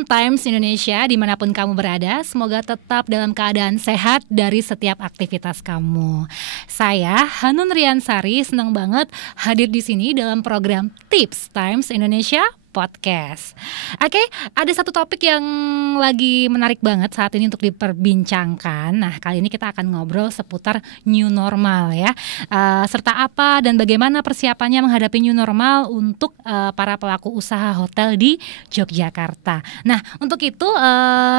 teman-teman Times Indonesia dimanapun kamu berada, semoga tetap dalam keadaan sehat dari setiap aktivitas kamu. Saya Hanun Riansari senang banget hadir di sini dalam program Tips Times Indonesia Podcast. Oke, ada satu topik yang lagi menarik banget saat ini untuk diperbincangkan. Nah, kali ini kita akan ngobrol seputar new normal ya, serta apa dan bagaimana persiapannya menghadapi new normal untuk para pelaku usaha hotel di Yogyakarta. Nah, untuk itu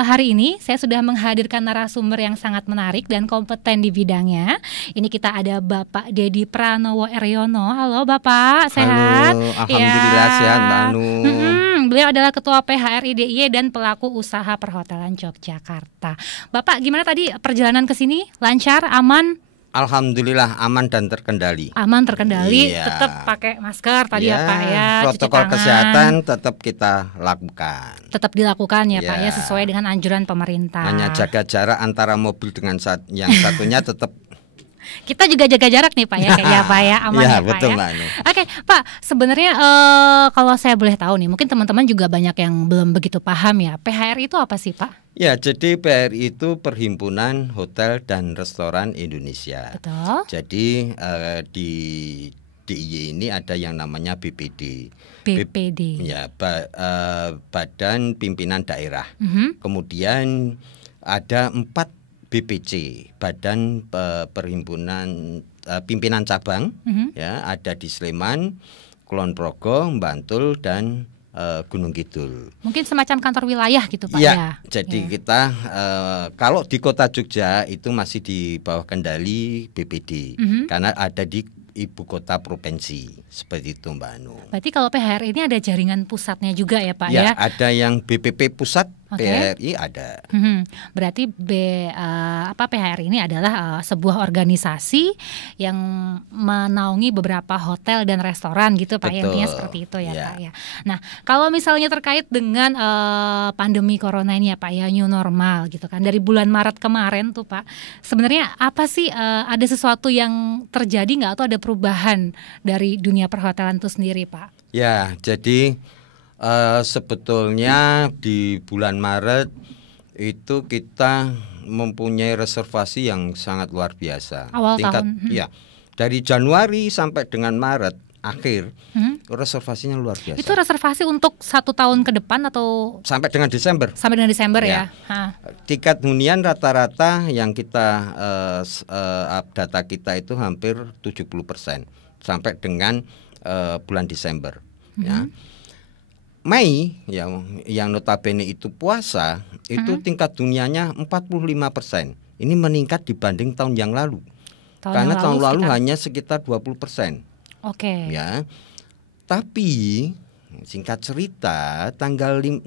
hari ini saya sudah menghadirkan narasumber yang sangat menarik dan kompeten di bidangnya. Ini kita ada Bapak Dedi Pranowo Eryono. Halo Bapak, sehat? Halo, alhamdulillah ya. Sehat Mbak Anu. Beliau adalah Ketua PHRI DIY dan pelaku usaha perhotelan Yogyakarta. Bapak, gimana tadi perjalanan ke sini? Lancar, aman? Alhamdulillah aman dan terkendali. Aman terkendali, Iya. Tetap pakai masker tadi ya Pak ya. Protokol kesehatan tetap kita lakukan. Tetap dilakukan ya Pak ya, Iya. sesuai dengan anjuran pemerintah. Hanya jaga jarak antara mobil dengan yang satunya tetap. Kita juga jaga jarak nih Pak ya, kayak ya Pak ya, aman ya Pak betul, ya. Mbak Anu. Oke Pak, sebenarnya kalau saya boleh tahu nih, mungkin teman-teman juga banyak yang belum begitu paham ya. PHRI itu apa sih Pak? Ya, jadi PHRI itu Perhimpunan Hotel dan Restoran Indonesia. Betul. Jadi di DIY ini ada yang namanya BPD. BPD. Ya, Badan Pimpinan Daerah. Kemudian ada 4 BPC, Badan Perhimpunan Pimpinan Cabang, ya, ada di Sleman, Kulon Progo, Bantul dan Gunung Kidul. Mungkin semacam kantor wilayah gitu Pak ya. ya. Jadi kita kalau di Kota Jogja itu masih di bawah kendali BPD, karena ada di ibu kota provinsi, seperti itu Mbak Anu. Berarti kalau PHRI ini ada jaringan pusatnya juga ya Pak ya? Ya, ada yang BPP pusat. Oke. PHRI ada. Berarti PHRI ini adalah sebuah organisasi yang menaungi beberapa hotel dan restoran gitu Pak. Betul. Intinya seperti itu ya, Ya. Pak ya. Nah, kalau misalnya terkait dengan pandemi corona ini ya Pak ya, new normal gitu kan. Dari bulan Maret kemarin tuh Pak, sebenarnya apa sih, ada sesuatu yang terjadi nggak atau ada perubahan dari dunia perhotelan itu sendiri Pak? Ya, jadi sebetulnya di bulan Maret itu kita mempunyai reservasi yang sangat luar biasa. Awal tahun. Ya, dari Januari sampai dengan Maret akhir reservasinya luar biasa. Itu reservasi untuk 1 tahun ke depan atau sampai dengan Desember. Sampai dengan Desember ya. Tiket hunian rata-rata yang kita data kita itu hampir 70% sampai dengan bulan Desember. Ya. Mei yang notabene itu puasa itu tingkat dunianya 45%. Ini meningkat dibanding tahun yang lalu. Karena tahun lalu hanya sekitar 20%. Oke. Ya. Tapi singkat cerita tanggal 16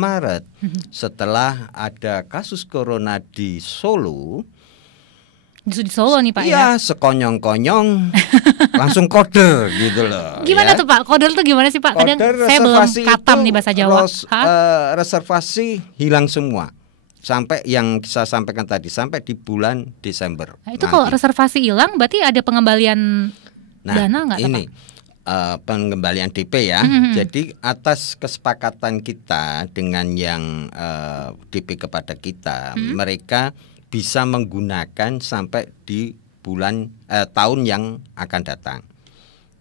Maret setelah ada kasus corona di Solo. Di Solo nih Pak ya? Iya, sekonyong-konyong langsung koder gitu loh. Gimana tuh Pak? Koder tuh gimana sih Pak? Kadang saya belum katam nih bahasa Jawa. Reservasi hilang semua. Sampai yang saya sampaikan tadi, sampai di bulan Desember. Nah, itu kalau reservasi hilang berarti ada pengembalian dana nggak ini Pak? Pengembalian DP ya. Jadi atas kesepakatan kita dengan yang DP kepada kita, mereka bisa menggunakan sampai di bulan tahun yang akan datang.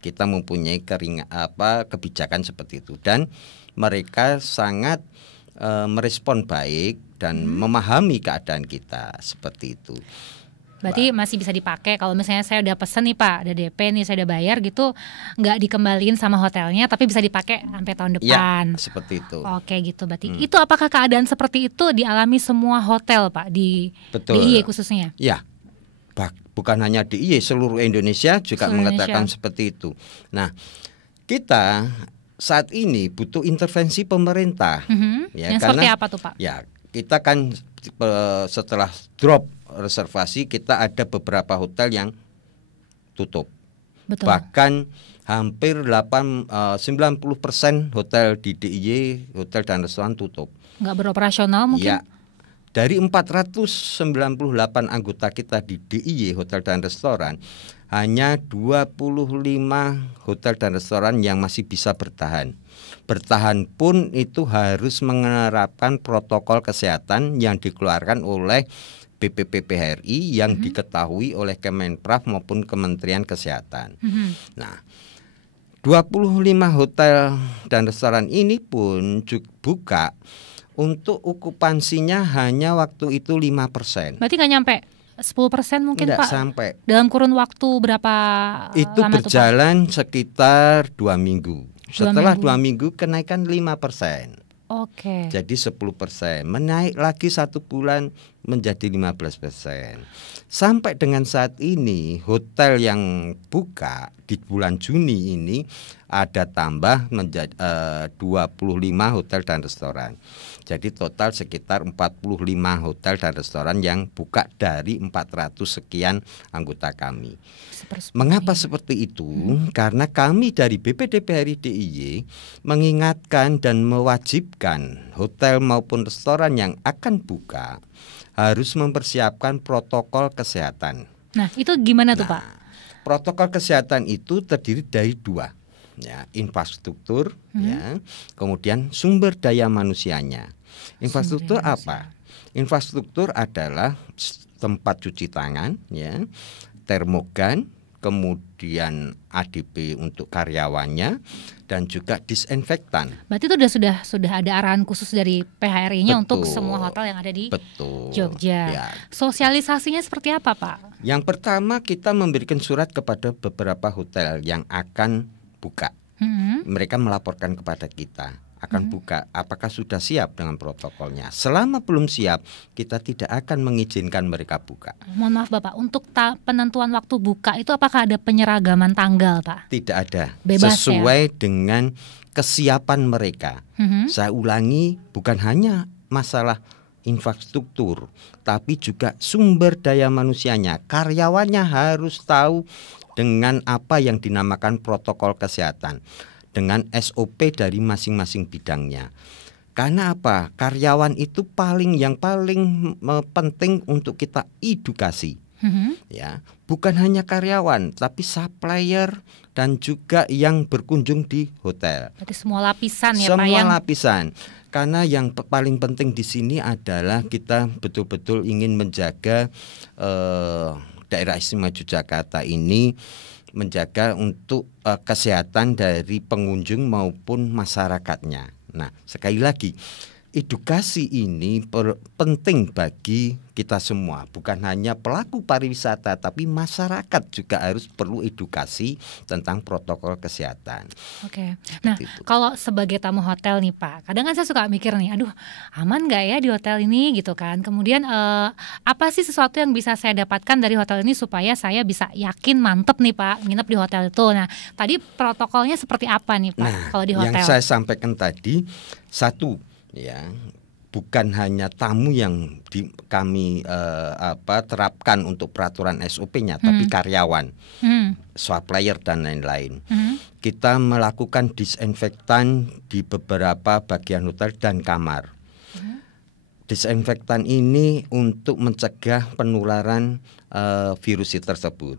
Kita mempunyai kebijakan seperti itu dan mereka sangat merespon baik dan memahami keadaan kita seperti itu. Berarti masih bisa dipakai kalau misalnya saya udah pesen nih Pak, ada DP nih, saya udah bayar gitu, nggak dikembaliin sama hotelnya, tapi bisa dipakai sampai tahun depan. Ya, seperti itu. Oke gitu, berarti itu apakah keadaan seperti itu dialami semua hotel Pak di DIY khususnya? Ya, bukan hanya DIY, seluruh Indonesia juga mengatakan seperti itu. Nah, kita saat ini butuh intervensi pemerintah. Ya, yang seperti apa tuh Pak? Ya, kita kan setelah drop reservasi kita ada beberapa hotel yang tutup. Betul. Bahkan hampir 90% hotel di DIY, hotel dan restoran tutup. Nggak beroperasional mungkin? Ya. dari 498 anggota kita di DIY Hotel dan Restoran, hanya 25 hotel dan restoran yang masih bisa bertahan. Bertahan pun itu harus menerapkan protokol kesehatan yang dikeluarkan oleh BPPPHRI yang diketahui oleh Kemenprov maupun Kementerian Kesehatan. Nah, 25 hotel dan restoran ini pun buka untuk okupansinya hanya waktu itu 5%. Berarti nggak nyampe 10% mungkin Nggak Pak? Sampai. Dalam kurun waktu berapa Itu lama berjalan sekitar 2 minggu. Setelah 2 minggu. minggu kenaikan 5%. Oke. Jadi 10%, menaik lagi 1 bulan menjadi 15%. Sampai dengan saat ini hotel yang buka di bulan Juni ini ada tambah menjadi 25 hotel dan restoran. Jadi total sekitar 45 hotel dan restoran yang buka dari 400 sekian anggota kami. Mengapa seperti itu? Karena kami dari BPDPHRI DIY mengingatkan dan mewajibkan hotel maupun restoran yang akan buka harus mempersiapkan protokol kesehatan. Nah, itu gimana tuh Pak? Protokol kesehatan itu terdiri dari 2, ya, infrastruktur, ya, kemudian sumber daya manusianya. Infrastruktur apa? Infrastruktur adalah tempat cuci tangan, ya, termogan, kemudian ADP untuk karyawannya, dan juga disinfektan. Berarti itu sudah ada arahan khusus dari PHRI-nya untuk semua hotel yang ada di Jogja. Ya. Sosialisasinya seperti apa Pak? Yang pertama kita memberikan surat kepada beberapa hotel yang akan buka. Mereka melaporkan kepada kita akan buka, apakah sudah siap dengan protokolnya. Selama belum siap, kita tidak akan mengizinkan mereka buka. Mohon maaf Bapak, untuk penentuan waktu buka itu apakah ada penyeragaman tanggal Pak? Tidak ada. Bebas, sesuai dengan kesiapan mereka. Saya ulangi, bukan hanya masalah infrastruktur, tapi juga sumber daya manusianya. Karyawannya harus tahu dengan apa yang dinamakan protokol kesehatan, dengan SOP dari masing-masing bidangnya. Karena apa? Karyawan itu yang paling penting untuk kita edukasi. Ya, bukan hanya karyawan, tapi supplier dan juga yang berkunjung di hotel. Berarti semua lapisan ya Pak. Semua lapisan. Karena yang paling penting di sini adalah kita betul-betul ingin menjaga daerah istimewa Yogyakarta ini, menjaga untuk kesehatan dari pengunjung maupun masyarakatnya. Nah, sekali lagi, edukasi ini penting bagi kita semua, bukan hanya pelaku pariwisata, tapi masyarakat juga harus perlu edukasi tentang protokol kesehatan. Oke. Nah, kalau sebagai tamu hotel nih Pak, kadang kan saya suka mikir nih, aduh aman nggak ya di hotel ini gitu kan. Kemudian apa sih sesuatu yang bisa saya dapatkan dari hotel ini supaya saya bisa yakin mantep nih Pak nginep di hotel itu. Nah, tadi protokolnya seperti apa nih Pak kalau di hotel? Yang saya sampaikan tadi, satu, ya, bukan hanya tamu yang kami terapkan untuk peraturan SOP-nya, tapi karyawan, supplier dan lain-lain. Kita melakukan disinfektan di beberapa bagian hotel dan kamar. Disinfektan ini untuk mencegah penularan virus tersebut.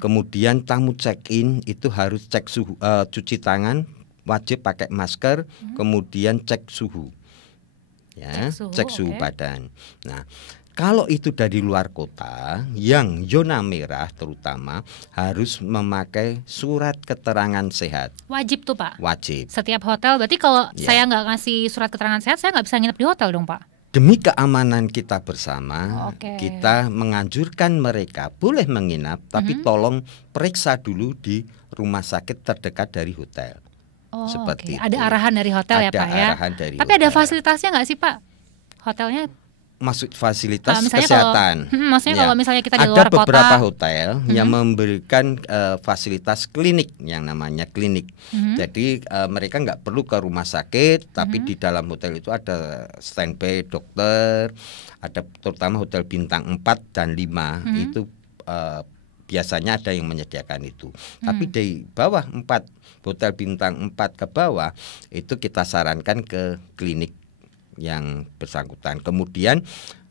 Kemudian tamu check-in itu harus cek suhu, cuci tangan, wajib pakai masker, kemudian cek suhu. Ya, cek suhu badan. Nah, kalau itu dari luar kota, yang zona merah terutama harus memakai surat keterangan sehat. Wajib tuh Pak? Wajib. Setiap hotel, berarti kalau saya nggak ngasih surat keterangan sehat, saya nggak bisa nginep di hotel dong Pak? Demi keamanan kita bersama, kita menganjurkan mereka boleh menginap, tapi tolong periksa dulu di rumah sakit terdekat dari hotel. Seperti itu. Ada arahan dari hotel ya Pak ya. Tapi hotel. Ada fasilitasnya nggak sih Pak? Hotelnya? Maksud fasilitas kesehatan. Maksudnya kalau misalnya kita di luar ada kota. beberapa hotel yang memberikan fasilitas klinik yang namanya klinik. Jadi mereka nggak perlu ke rumah sakit, tapi di dalam hotel itu ada standby dokter. Ada terutama hotel bintang 4 dan 5 itu biasanya ada yang menyediakan itu. Tapi di bawah 4, hotel bintang 4 ke bawah, itu kita sarankan ke klinik yang bersangkutan. Kemudian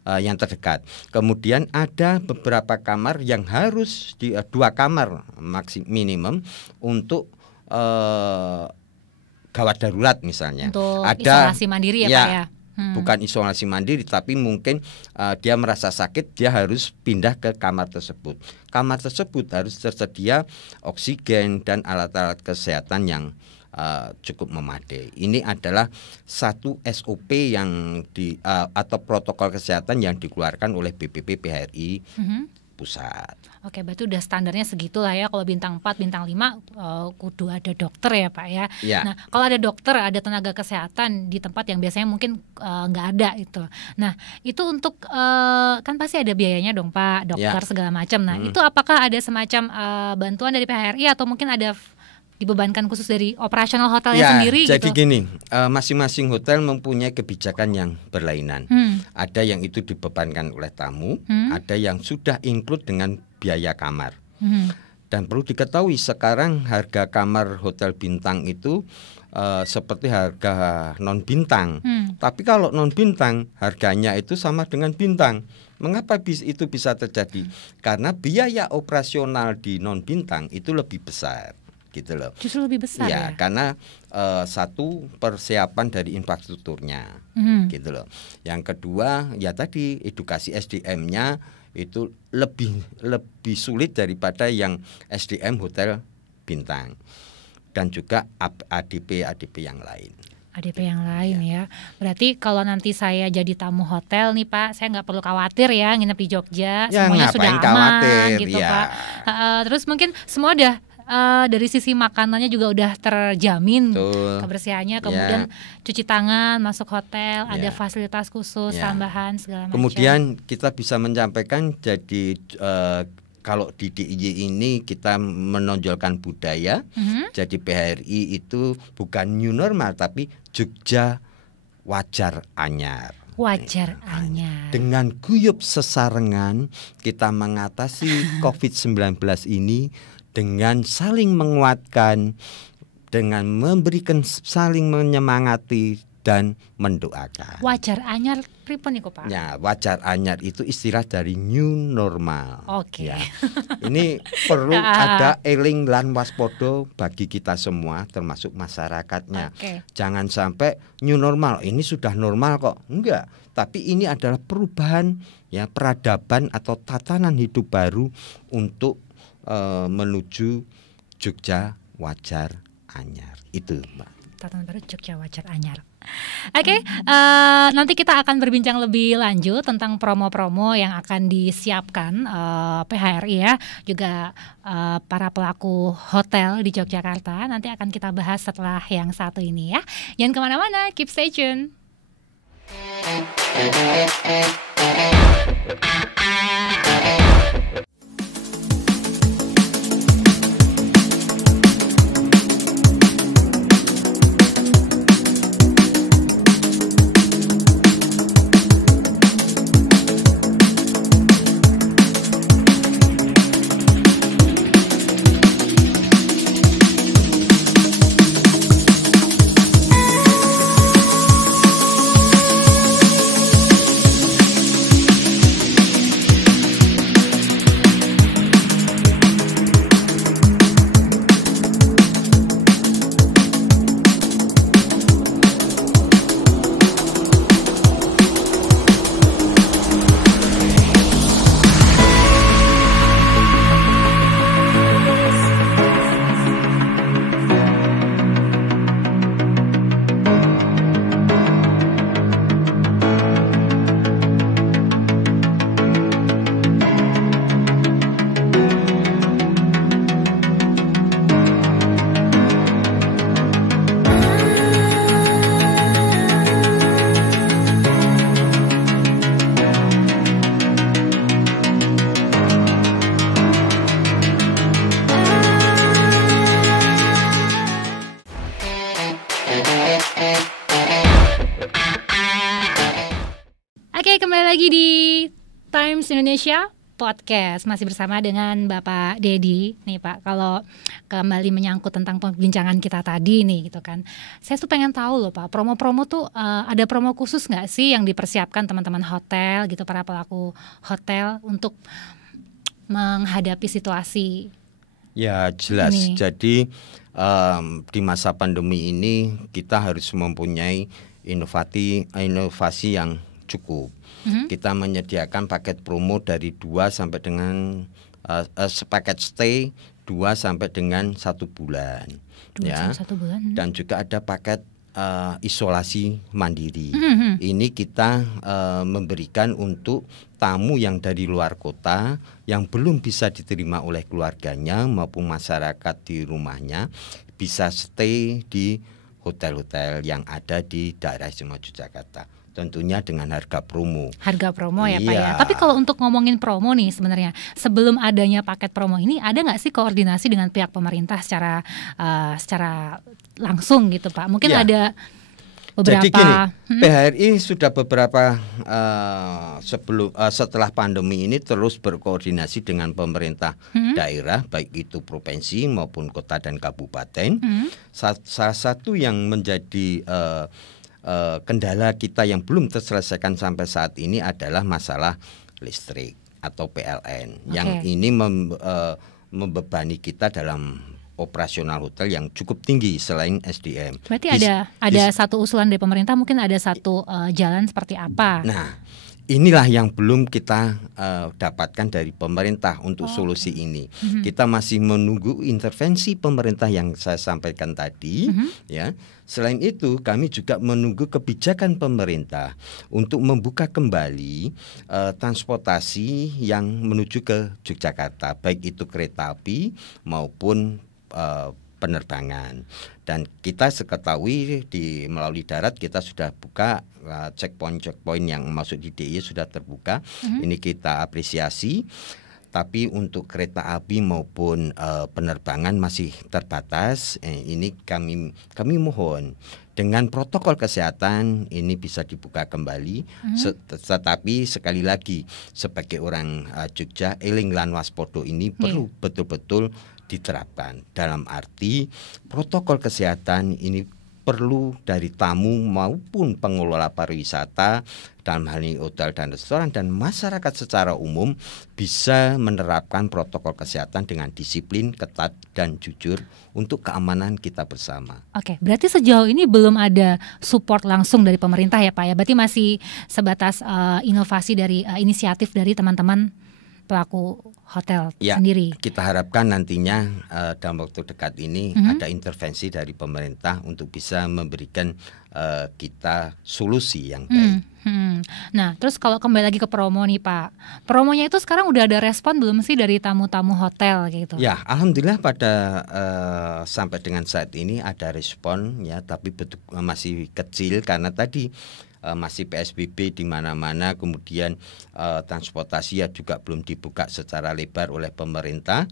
yang terdekat. Kemudian ada beberapa kamar yang harus 2 kamar minimum untuk gawat darurat misalnya. Untuk ada isolasi mandiri ya Pak ya. Bukan isolasi mandiri, tapi mungkin dia merasa sakit, dia harus pindah ke kamar tersebut. Kamar tersebut harus tersedia oksigen dan alat-alat kesehatan yang cukup memadai. Ini adalah satu SOP yang atau protokol kesehatan yang dikeluarkan oleh BPP PHRI pusat. Oke, berarti udah standarnya segitulah ya. Kalau bintang 4, bintang 5 kudu ada dokter ya Pak ya. Nah, kalau ada dokter, ada tenaga kesehatan di tempat yang biasanya mungkin nggak ada itu. Nah, itu untuk kan pasti ada biayanya dong Pak, dokter segala macam. Nah, itu apakah ada semacam bantuan dari PHRI atau mungkin ada dibebankan khusus dari operasional hotelnya sendiri jadi gitu? Gini, masing-masing hotel mempunyai kebijakan yang berlainan. Ada yang itu dibebankan oleh tamu, ada yang sudah include dengan biaya kamar. Dan perlu diketahui sekarang harga kamar hotel bintang itu seperti harga non bintang. Tapi kalau non bintang harganya itu sama dengan bintang. Mengapa itu bisa terjadi? Karena biaya operasional di non bintang itu lebih besar. Gitu loh. Justru lebih besar ya? Karena satu, persiapan dari infrastrukturnya, gitu loh. Yang kedua ya tadi edukasi SDM-nya itu lebih sulit daripada yang SDM hotel bintang, dan juga ADP yang lain. ADP yang lain ya. Berarti kalau nanti saya jadi tamu hotel nih Pak, saya nggak perlu khawatir ya nginep di Jogja, semuanya sudah aman gitu Pak. Terus mungkin semua udah dari sisi makanannya juga udah terjamin kebersihannya, kemudian cuci tangan masuk hotel, ada fasilitas khusus tambahan segala macam. Kemudian kita bisa menyampaikan jadi kalau di DIY ini kita menonjolkan budaya. Jadi PHRI itu bukan new normal tapi Jogja wajar anyar. Wajar anyar. Dengan guyup sesarengan kita mengatasi COVID-19 ini dengan saling menguatkan, dengan memberikan saling menyemangati dan mendoakan. Wajar anyar pripun niku Pak? Ya, wajar anyar itu istilah dari new normal. Oke. Ya. Ini perlu ada eling lan waspodo bagi kita semua termasuk masyarakatnya. Jangan sampai new normal ini sudah normal kok. Enggak, tapi ini adalah perubahan ya, peradaban atau tatanan hidup baru untuk menuju Jogja wajar anyar. Itu Mbak. Tatanan baru Jogja wajar anyar. Oke, nanti kita akan berbincang lebih lanjut tentang promo-promo yang akan disiapkan PHRI ya, juga para pelaku hotel di Yogyakarta. Nanti akan kita bahas setelah yang satu ini ya. Jangan kemana-mana, keep stay tune. Oke, kembali lagi di Times Indonesia Podcast masih bersama dengan Bapak Dedi nih Pak. Kalau kembali menyangkut tentang perbincangan kita tadi nih gitu kan, saya tuh pengen tahu loh Pak, promo-promo tuh ada promo khusus nggak sih yang dipersiapkan teman-teman hotel gitu, para pelaku hotel untuk menghadapi situasi? Ya jelas. Ini. Jadi di masa pandemi ini kita harus mempunyai inovasi yang cukup. Kita menyediakan paket promo dari 2 sampai dengan paket stay 2 sampai dengan 1 bulan. 2 Ya. sampai 1 bulan. Dan juga ada paket isolasi mandiri. Ini kita memberikan untuk tamu yang dari luar kota yang belum bisa diterima oleh keluarganya maupun masyarakat di rumahnya, bisa stay di hotel-hotel yang ada di daerah Istimewa Yogyakarta. Tentunya dengan harga promo. Harga promo ya Pak Iya. ya. Tapi kalau untuk ngomongin promo nih sebenarnya, sebelum adanya paket promo ini, ada nggak sih koordinasi dengan pihak pemerintah secara langsung gitu Pak? Mungkin Ya. ada beberapa. Jadi gini, PHRI sudah beberapa setelah pandemi ini terus berkoordinasi dengan pemerintah daerah, baik itu provinsi maupun kota dan kabupaten. Salah satu yang menjadi kendala kita yang belum terselesaikan sampai saat ini adalah masalah listrik atau PLN, yang ini membebani kita dalam operasional hotel yang cukup tinggi selain SDM. Berarti ada satu usulan dari pemerintah, mungkin ada satu jalan seperti apa? Nah, inilah yang belum kita dapatkan dari pemerintah untuk solusi ini. Kita masih menunggu intervensi pemerintah yang saya sampaikan tadi, ya. Selain itu, kami juga menunggu kebijakan pemerintah untuk membuka kembali transportasi yang menuju ke Yogyakarta, baik itu kereta api maupun penerbangan. Dan kita seketahui melalui darat kita sudah buka checkpoint yang masuk di DIY sudah terbuka. Ini kita apresiasi. Tapi untuk kereta api maupun penerbangan masih terbatas. Ini kami mohon dengan protokol kesehatan ini bisa dibuka kembali. Tetapi sekali lagi sebagai orang Jogja, eling lan waspodo ini perlu betul-betul diterapkan. Dalam arti protokol kesehatan ini perlu dari tamu maupun pengelola pariwisata, dalam hal ini hotel dan restoran, dan masyarakat secara umum bisa menerapkan protokol kesehatan dengan disiplin, ketat, dan jujur untuk keamanan kita bersama. Oke, berarti sejauh ini belum ada support langsung dari pemerintah ya Pak ya? Berarti masih sebatas inovasi dari inisiatif dari teman-teman pelaku hotel sendiri. Kita harapkan nantinya dalam waktu dekat ini ada intervensi dari pemerintah untuk bisa memberikan kita solusi yang baik. Nah, terus kalau kembali lagi ke promo nih Pak, promonya itu sekarang udah ada respon belum sih dari tamu-tamu hotel gitu? Ya, alhamdulillah pada sampai dengan saat ini ada respon ya, tapi masih kecil karena tadi masih PSBB di mana-mana, kemudian transportasi ya juga belum dibuka secara lebar oleh pemerintah.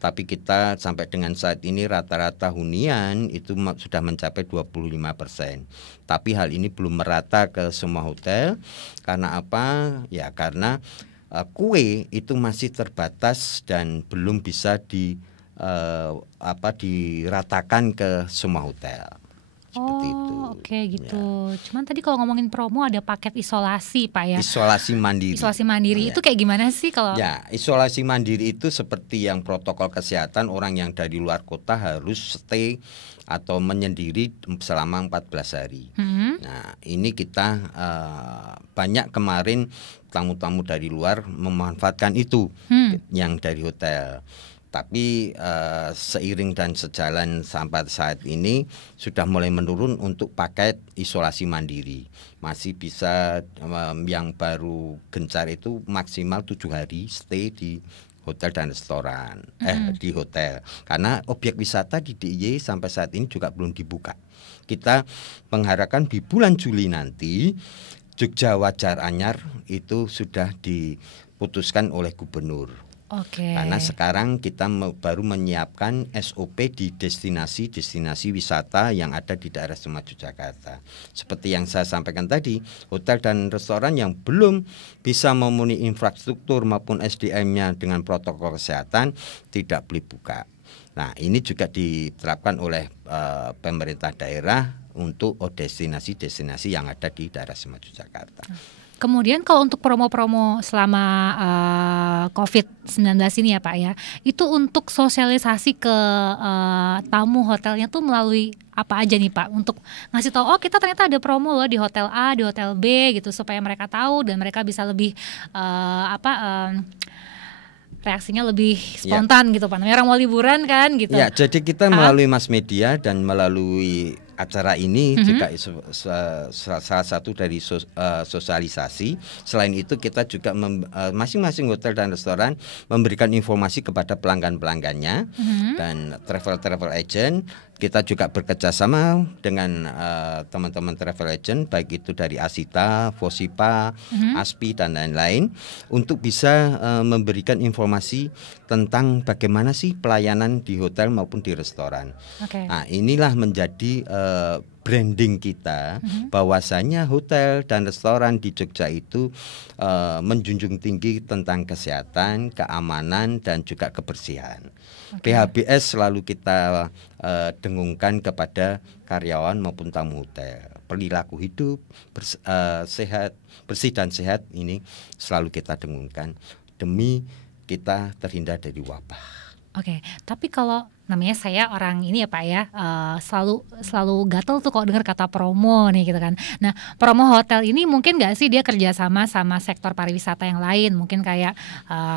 Tapi kita sampai dengan saat ini rata-rata hunian itu sudah mencapai 25%. Tapi hal ini belum merata ke semua hotel. Karena apa? Ya karena kue itu masih terbatas dan belum bisa diratakan ke semua hotel. Seperti itu. Oke gitu. Ya. Cuman tadi kalau ngomongin promo ada paket isolasi Pak ya. Isolasi mandiri. Isolasi mandiri itu kayak gimana sih kalau? Ya, isolasi mandiri itu seperti yang protokol kesehatan, orang yang dari luar kota harus stay atau menyendiri selama 14 hari. Nah, ini kita banyak kemarin tamu-tamu dari luar memanfaatkan itu yang dari hotel. Tapi seiring dan sejalan sampai saat ini sudah mulai menurun untuk paket isolasi mandiri. Masih bisa yang baru gencar itu maksimal 7 hari stay di hotel dan restoran, di hotel. Karena objek wisata di DIY sampai saat ini juga belum dibuka. Kita mengharapkan di bulan Juli nanti Jogja Wajar Anyar itu sudah diputuskan oleh gubernur. Karena sekarang kita baru menyiapkan SOP di destinasi wisata yang ada di daerah Istimewa Yogyakarta. Seperti yang saya sampaikan tadi, hotel dan restoran yang belum bisa memenuhi infrastruktur maupun SDM-nya dengan protokol kesehatan tidak boleh buka. Nah, ini juga diterapkan oleh pemerintah daerah untuk destinasi-destinasi yang ada di daerah Istimewa Yogyakarta. Kemudian kalau untuk promo-promo selama COVID-19 ini ya Pak ya, itu untuk sosialisasi ke tamu hotelnya tuh melalui apa aja nih Pak? Untuk ngasih tahu, oh kita ternyata ada promo loh di hotel A, di hotel B gitu, supaya mereka tahu dan mereka bisa lebih reaksinya lebih spontan gitu Pak. Namanya orang mau liburan kan gitu. Ya, jadi kita melalui mass media dan melalui acara ini juga salah satu dari sosialisasi. Selain itu kita juga masing-masing hotel dan restoran memberikan informasi kepada pelanggan-pelanggannya dan travel agent. Kita juga bekerjasama dengan teman-teman travel agent, baik itu dari Asita, Fosipa, Aspi dan lain-lain, untuk bisa memberikan informasi tentang bagaimana sih pelayanan di hotel maupun di restoran. Nah, inilah menjadi branding kita, bahwasanya hotel dan restoran di Jogja itu menjunjung tinggi tentang kesehatan, keamanan dan juga kebersihan. PHBS selalu kita dengungkan kepada karyawan maupun tamu hotel. Perilaku hidup bersih dan sehat ini selalu kita dengungkan demi kita terhindar dari wabah. Tapi kalau namanya saya orang ini ya Pak ya, selalu gatel tuh kalau dengar kata promo nih gitu kan. Nah, promo hotel ini mungkin nggak sih dia kerjasama sama sektor pariwisata yang lain, mungkin kayak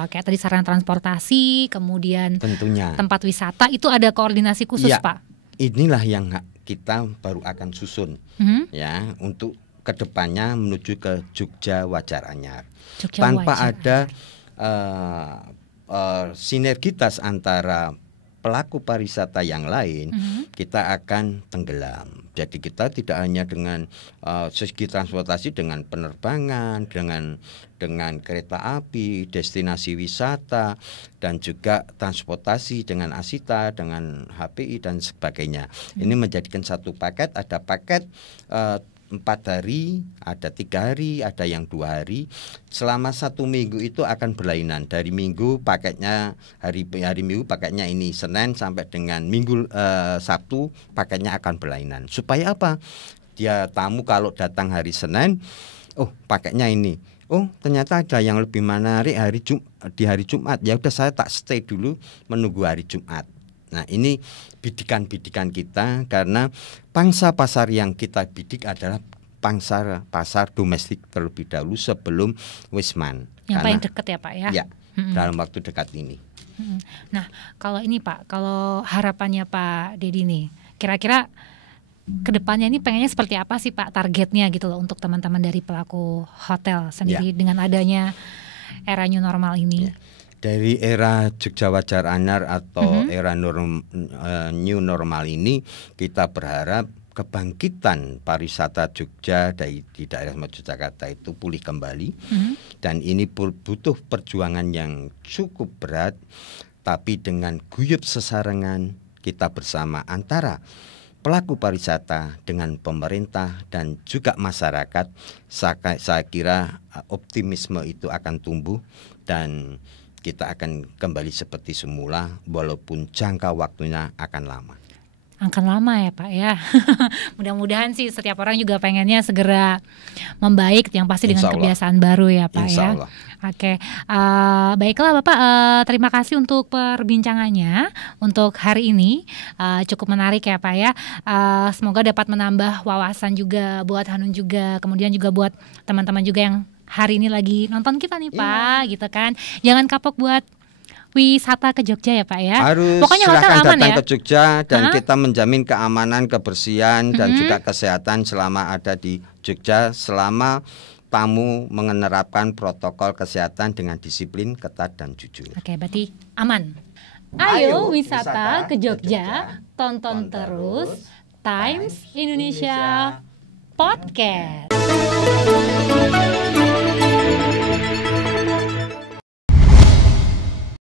tadi sarana transportasi, kemudian tentunya tempat wisata, itu ada koordinasi khusus ya, Pak? Inilah yang kita baru akan susun ya untuk kedepannya menuju ke Jogja Wajar Anyar. Tanpa ada sinergitas antara pelaku pariwisata yang lain, kita akan tenggelam. Jadi kita tidak hanya dengan segi transportasi, dengan penerbangan, dengan kereta api, destinasi wisata, dan juga transportasi dengan Asita, dengan HPI dan sebagainya. Ini menjadikan satu paket. Ada paket 4 hari, ada 3 hari, ada yang 2 hari. Selama 1 minggu itu akan berlainan. Dari minggu paketnya hari minggu paketnya ini Senin sampai dengan minggu Sabtu paketnya akan berlainan. Supaya apa? Dia tamu kalau datang hari Senin, paketnya ini. Ternyata ada yang lebih menarik di hari Jumat. Ya udah, saya tak stay dulu menunggu hari Jumat. Nah, ini bidikan-bidikan kita, karena pangsa pasar yang kita bidik adalah pasar domestik terlebih dahulu sebelum Wisman. Yang paling dekat ya Pak ya? Ya, dalam waktu dekat ini. Nah, kalau ini Pak, kalau harapannya Pak Dedi nih, kira-kira kedepannya ini pengennya seperti apa sih Pak, targetnya gitu loh untuk teman-teman dari pelaku hotel sendiri dengan adanya era new normal ini? Dari era Jogja Wajar Anyar atau era new normal ini, kita berharap kebangkitan pariwisata Jogja di daerah Yogyakarta itu pulih kembali. Dan ini butuh perjuangan yang cukup berat, tapi dengan guyup sesarengan kita bersama antara pelaku pariwisata dengan pemerintah dan juga masyarakat, saya kira optimisme itu akan tumbuh dan kita akan kembali seperti semula, walaupun jangka waktunya akan lama. Akan lama ya Pak ya. Mudah-mudahan sih setiap orang juga pengennya segera membaik, yang pasti dengan kebiasaan baru ya Pak ya. Baiklah Bapak, terima kasih untuk perbincangannya untuk hari ini. Cukup menarik ya Pak ya. Semoga dapat menambah wawasan juga buat Hanun juga, kemudian juga buat teman-teman juga yang hari ini lagi nonton kita nih Pak, gitu kan. Jangan kapok buat wisata ke Jogja ya Pak ya. Pokoknya hotel aman datang ke Jogja dan kita menjamin keamanan, kebersihan dan juga kesehatan selama ada di Jogja, selama tamu menerapkan protokol kesehatan dengan disiplin, ketat dan jujur. Berarti aman. Ayo wisata ke Jogja, tonton terus Times Indonesia Podcast.